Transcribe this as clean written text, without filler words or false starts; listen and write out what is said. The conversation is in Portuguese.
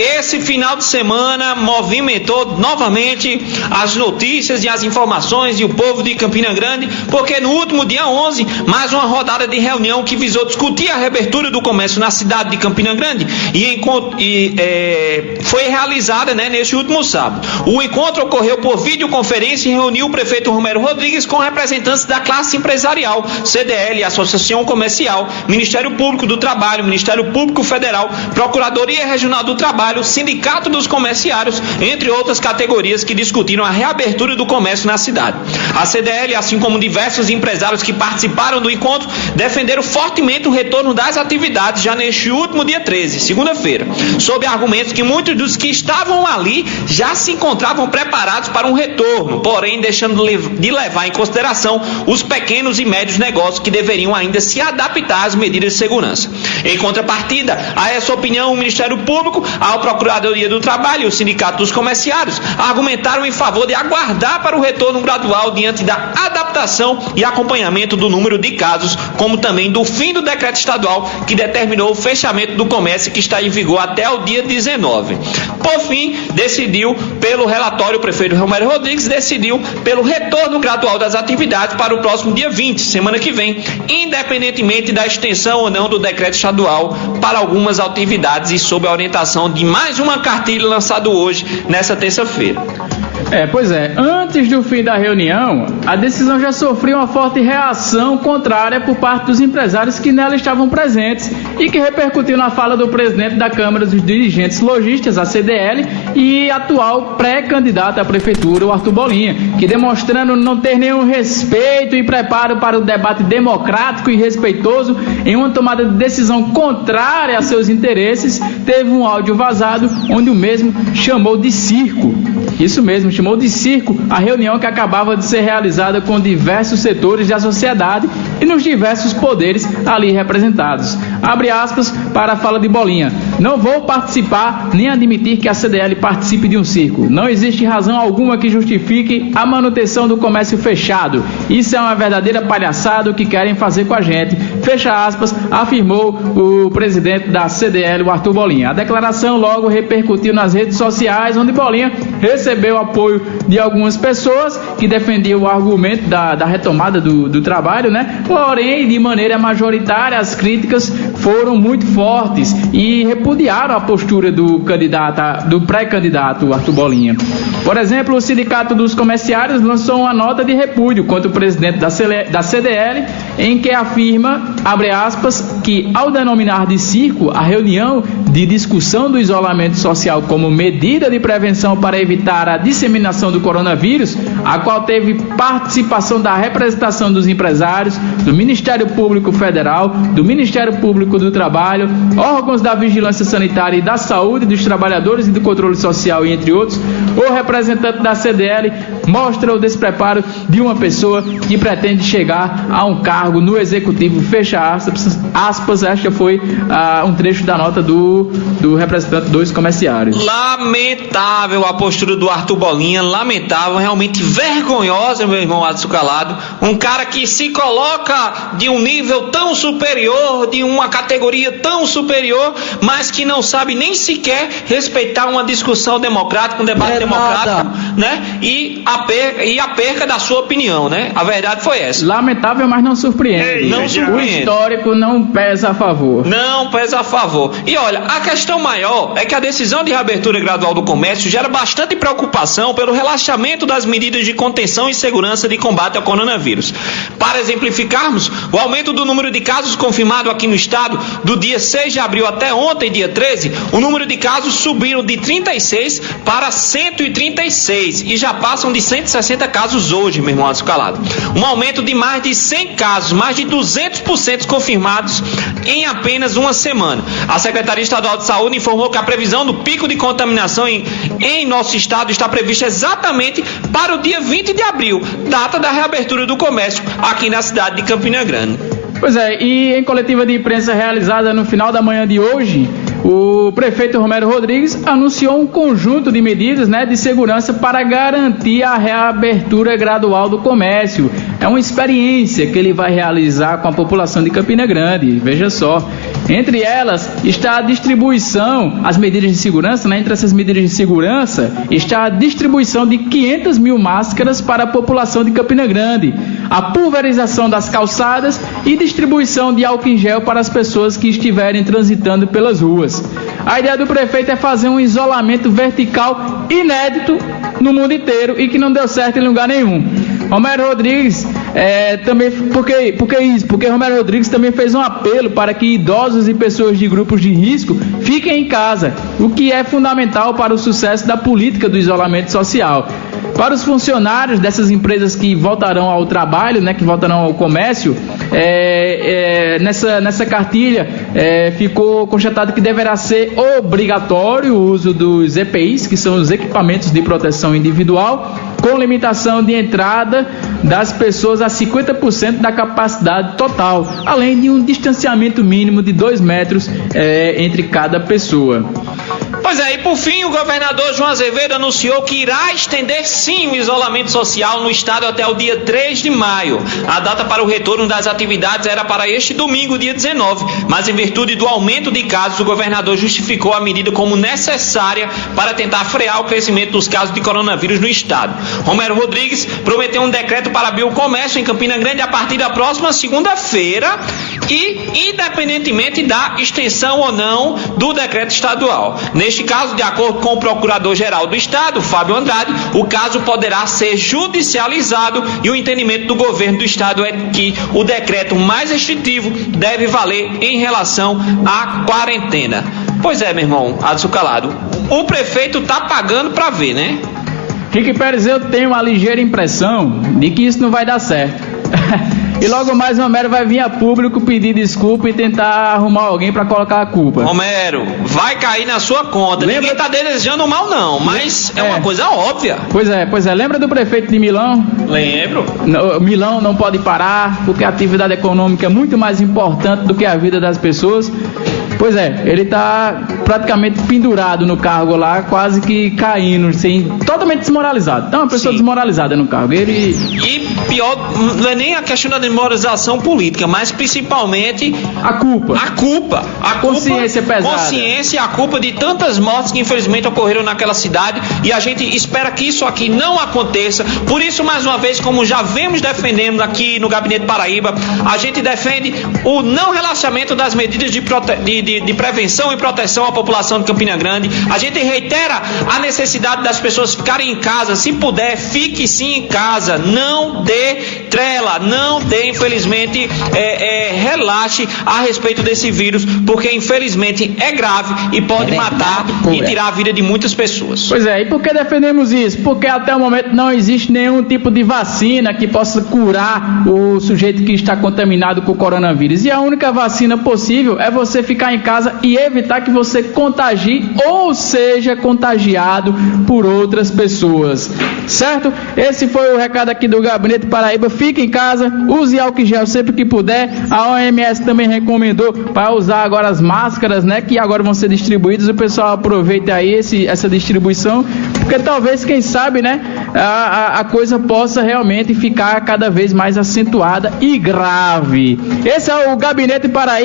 esse final de semana movimentou novamente as notícias e as informações e o povo de Campina Grande, porque no último dia 11, mais uma rodada de reunião que visou discutir a reabertura do comércio na cidade de Campina Grande foi realizada, neste último sábado. O encontro ocorreu por videoconferência e reuniu o prefeito Romero Rodrigues com representantes da classe empresarial, CDL, Associação Comercial, Ministério Público do Trabalho, Ministério Público Federal, Procuradoria Regional do Trabalho, Sindicato dos Comerciários, entre outras categorias que discutiram a reabertura do comércio na cidade. A CDL, assim como diversos empresários que participaram do encontro, defenderam fortemente o retorno das atividades já neste último dia 13, segunda-feira, sob argumentos que muitos dos que estavam ali já se encontravam preparados para um retorno, porém deixando de levar em consideração os pequenos e médios negócios que deveriam ainda se adaptar às medidas de segurança. Em contrapartida a essa opinião, o Ministério Público, a Procuradoria do Trabalho e o Sindicato dos Comerciários argumentaram em favor de aguardar para o retorno gradual diante da adaptação e acompanhamento do número de casos, como também do fim do decreto estadual que determinou o fechamento do comércio, que está em vigor até o dia 19. Por fim, pelo relatório, o prefeito Romero Rodrigues decidiu pelo retorno gradual das atividades para o próximo dia 20, semana que vem, independentemente da extensão ou não do decreto estadual para algumas atividades e sob a orientação de mais uma cartilha lançada hoje, nessa terça-feira. Pois é, antes do fim da reunião, a decisão já sofreu uma forte reação contrária por parte dos empresários que nela estavam presentes e que repercutiu na fala do presidente da Câmara dos Dirigentes Lojistas, a CDL, e atual pré-candidato à prefeitura, o Arthur Bolinha, que, demonstrando não ter nenhum respeito e preparo para o debate democrático e respeitoso em uma tomada de decisão contrária a seus interesses, teve um áudio vazado onde o mesmo chamou de circo. Isso mesmo, chamou de circo a reunião que acabava de ser realizada com diversos setores da sociedade e nos diversos poderes ali representados. Abre aspas para a fala de Bolinha: não vou participar nem admitir que a CDL participe de um circo. Não existe razão alguma que justifique a manutenção do comércio fechado. Isso é uma verdadeira palhaçada o que querem fazer com a gente. Fecha aspas, afirmou o presidente da CDL, o Arthur Bolinha. A declaração logo repercutiu nas redes sociais, onde Bolinha recebeu apoio de algumas pessoas que defendiam o argumento da retomada do trabalho, Porém, de maneira majoritária, as críticas foram muito fortes e repudiaram a postura do pré-candidato Arthur Bolinha. Por exemplo, o Sindicato dos Comerciários lançou uma nota de repúdio contra o presidente da CDL, em que afirma, abre aspas, que ao denominar de circo a reunião de discussão do isolamento social como medida de prevenção para evitar a disseminação do coronavírus, a qual teve participação da representação dos empresários, do Ministério Público Federal, do Ministério Público do Trabalho, órgãos da Vigilância Sanitária e da Saúde, dos Trabalhadores e do Controle Social, e entre outros, o representante da CDL mostra o despreparo de uma pessoa que pretende chegar a um cargo no Executivo, fecha aspas, esta foi um trecho da nota do representante dos comerciários. Lamentável a postura do Arthur Bolinha, lamentável, realmente vergonhosa, meu irmão Adson Calado, um cara que se coloca de um nível tão superior, de uma categoria tão superior, mas que não sabe nem sequer respeitar uma discussão democrática, um debate democrático, e a perca da sua opinião, A verdade foi essa. Lamentável, mas não surpreende. Não surpreende. O histórico não pesa a favor. Não pesa a favor. E olha, a questão maior é que a decisão de reabertura gradual do comércio gera bastante preocupação pelo relaxamento das medidas de contenção e segurança de combate ao coronavírus. Para exemplificarmos, o aumento do número de casos confirmado aqui no estado do dia 6 de abril até ontem, dia 13, o número de casos subiram de 36 para 136 e já passam de 160 casos hoje, meu irmão Adson Calado. Um aumento de mais de 100 casos, mais de 200% confirmados em apenas uma semana. A Secretaria Estadual de Saúde informou que a previsão do pico de contaminação em nosso estado está prevista exatamente para o dia 20 de abril, data da reabertura do comércio aqui na cidade de Campina Grande. Pois é, e em coletiva de imprensa realizada no final da manhã de hoje, o prefeito Romero Rodrigues anunciou um conjunto de medidas, né, de segurança para garantir a reabertura gradual do comércio. É uma experiência que ele vai realizar com a população de Campina Grande, veja só. Entre elas está a distribuição, as medidas de segurança, né? Entre essas medidas de segurança está a distribuição de 500 mil máscaras para a população de Campina Grande, a pulverização das calçadas e distribuição de álcool em gel para as pessoas que estiverem transitando pelas ruas. A ideia do prefeito é fazer um isolamento vertical inédito no mundo inteiro e que não deu certo em lugar nenhum. Romero Rodrigues também, porque Romero Rodrigues também fez um apelo para que idosos e pessoas de grupos de risco fiquem em casa, o que é fundamental para o sucesso da política do isolamento social. Para os funcionários dessas empresas que voltarão ao trabalho, né, que voltarão ao comércio, nessa cartilha ficou constatado que deverá ser obrigatório o uso dos EPIs, que são os equipamentos de proteção individual, com limitação de entrada das pessoas a 50% da capacidade total, além de um distanciamento mínimo de 2 metros entre cada pessoa. Pois é, e por fim, o governador João Azevedo anunciou que irá estender sim o isolamento social no estado até o dia 3 de maio. A data para o retorno das atividades era para este domingo, dia 19, mas em virtude do aumento de casos, o governador justificou a medida como necessária para tentar frear o crescimento dos casos de coronavírus no estado. Romero Rodrigues prometeu um decreto para abrir o comércio em Campina Grande a partir da próxima segunda-feira e independentemente da extensão ou não do decreto estadual. Neste caso, de acordo com o Procurador-Geral do Estado, Fábio Andrade, o caso poderá ser judicializado e o entendimento do governo do Estado é que o decreto mais restritivo deve valer em relação à quarentena. Pois é, meu irmão, Adson Calado, o prefeito tá pagando para ver, né? Rick Pérez, eu tenho uma ligeira impressão de que isso não vai dar certo. E logo mais Romero vai vir a público pedir desculpa e tentar arrumar alguém para colocar a culpa. Romero, vai cair na sua conta. Ninguém tá desejando mal não, mas é uma coisa óbvia. Pois é. Lembra do prefeito de Milão? Lembro. Milão não pode parar porque a atividade econômica é muito mais importante do que a vida das pessoas. Pois é, ele está praticamente pendurado no cargo lá, quase que caindo, totalmente desmoralizado. Então, uma pessoa desmoralizada no cargo. E pior, não é nem a questão da desmoralização política, mas principalmente a culpa. A consciência pesada. Consciência e a culpa de tantas mortes que infelizmente ocorreram naquela cidade, e a gente espera que isso aqui não aconteça. Por isso, mais uma vez, como já vemos defendendo aqui no Gabinete Paraíba, a gente defende o não relaxamento das medidas de prevenção e proteção à população de Campina Grande. A gente reitera a necessidade das pessoas ficarem em casa. Se puder, fique sim em casa. Não dê trela, não dê, infelizmente, relaxe a respeito desse vírus, porque infelizmente é grave e pode matar e tirar a vida de muitas pessoas. Pois é, e por que defendemos isso? Porque até o momento não existe nenhum tipo de vacina que possa curar o sujeito que está contaminado com o coronavírus. E a única vacina possível é você ficar em casa e evitar que você contagie ou seja contagiado por outras pessoas, certo? Esse foi o recado aqui do Gabinete Paraíba. Fique em casa, use álcool em gel sempre que puder. A OMS também recomendou para usar agora as máscaras, né, que agora vão ser distribuídas. O pessoal aproveita aí essa distribuição, porque talvez, quem sabe, né, a coisa possa realmente ficar cada vez mais acentuada e grave. Esse é o Gabinete Paraíba.